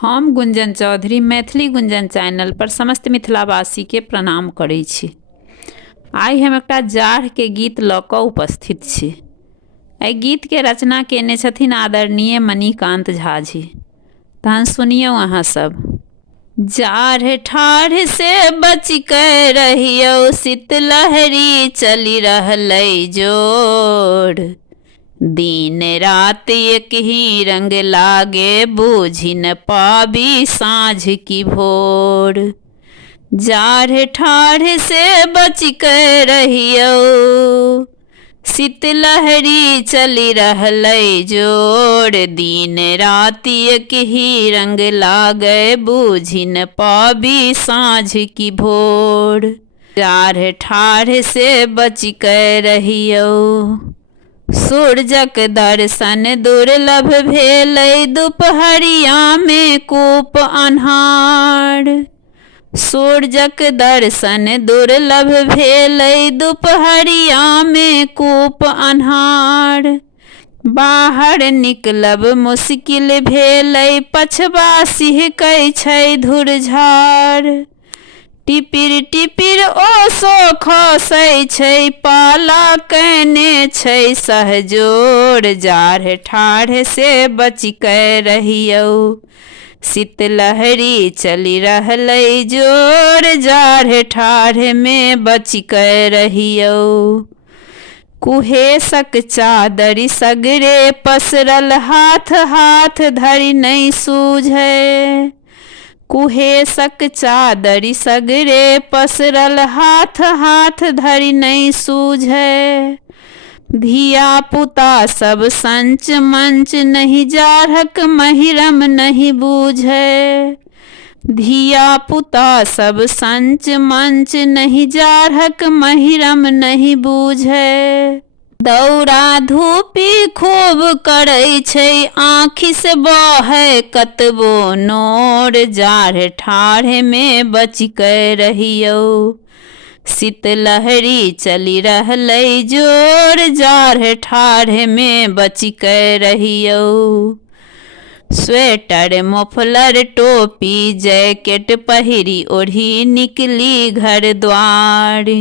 हम गुंजन चौधरी मैथिली गुंजन चैनल पर समस्त मिथिलावासी के प्रणाम करै छी। आइ हम एकटा जाढ़ के गीत लऽ कऽ उपस्थित छी। एहि गीत के रचना केने छथिन आदरणीय मणिकांत झा जी। तहन सुनियौ अहाँ सब। जाढ़ ठाढ़ से बच के रहियौ, शीतलहरी चलि रहलै जोर। दिन रात एक ही रंग लागे, बूझि न पाबी साँझ की भोर। जाढ़ ठाढ़ से बच के रहियौ, शीतलहरी चलि रहलै जोर। दिन रात एक ही रंग लागे, बूझि न पाबी साँझ की भोर। जाढ़ ठाढ़ से बच के रहियौ। सूरजक दर्शन दुर्लभ भेलै, दुपहरिया में कूप अन्हार। सूरजक दर्शन दुर्लभ भेलै, दुपहरिया में कूप अन्हार। बाहर निकलब मुश्किल भेलै, पछबा सिहकै छै धुरझार। टिपिर टिपिर ओसो खसै छै, पाला कने छै सहजोर। जाढ़ ठाढ़ से बच के रहियौ, शीतलहरी चलि रहलै जोर। जाढ़ ठाढ़ में बच के रहियौ। कुहेसक चादरि सगरे पसरल, हाथ हाथ धरि नहि सूझै। कुहेसक चादरि सगरे पसरल, हाथ हाथ धरि नहि सूझै। धिया पुता सब संच मंच नहीं, जाढ़क महिरम नहीं बूझै। धिया पुता सब संच मंच नहीं, जाढ़क महिरम नहीं बूझै। दौड़ा धूपी खूब करै छै, आँखि से बहै कतबो नोर। जाढ़ ठाढ़ में बच के रहियौ, शीतलहरी चलि रहलै जोर। जाढ़ ठाढ़ में बच के रहियौ। स्वेटर मोफलर टोपी जैकेट पहिरी ओढ़ी निकली घर द्वार।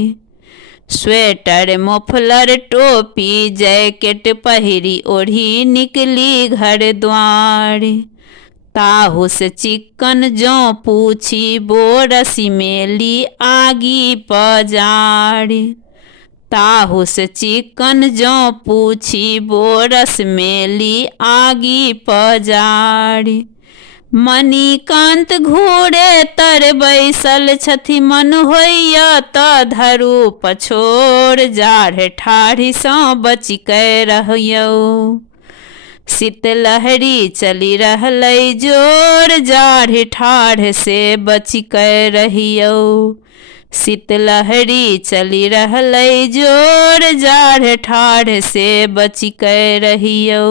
स्वेटर मोफलर टोपी जैकेट पहिरी ओढ़ी निकली घर द्वार। ताहू से चिक्कन जो पूछी, बोरसी मेली आगी पजार। ताहू से चिक्कन जो पूछी, बोरस मेली आगी पजार। मणिकांत घूरे तर बैसल छथि, मन होइया तऽ धरू पछोर। जाढ़ ठाढ़ सँ बच के रहियौ, शीतलहरी चलि रहलै जोर। जाढ़ ठाढ़ से बच के रहियौ, शीतलहरी चलि रहलै जोर। जाढ़ ठाढ़ से बच के रहियौ।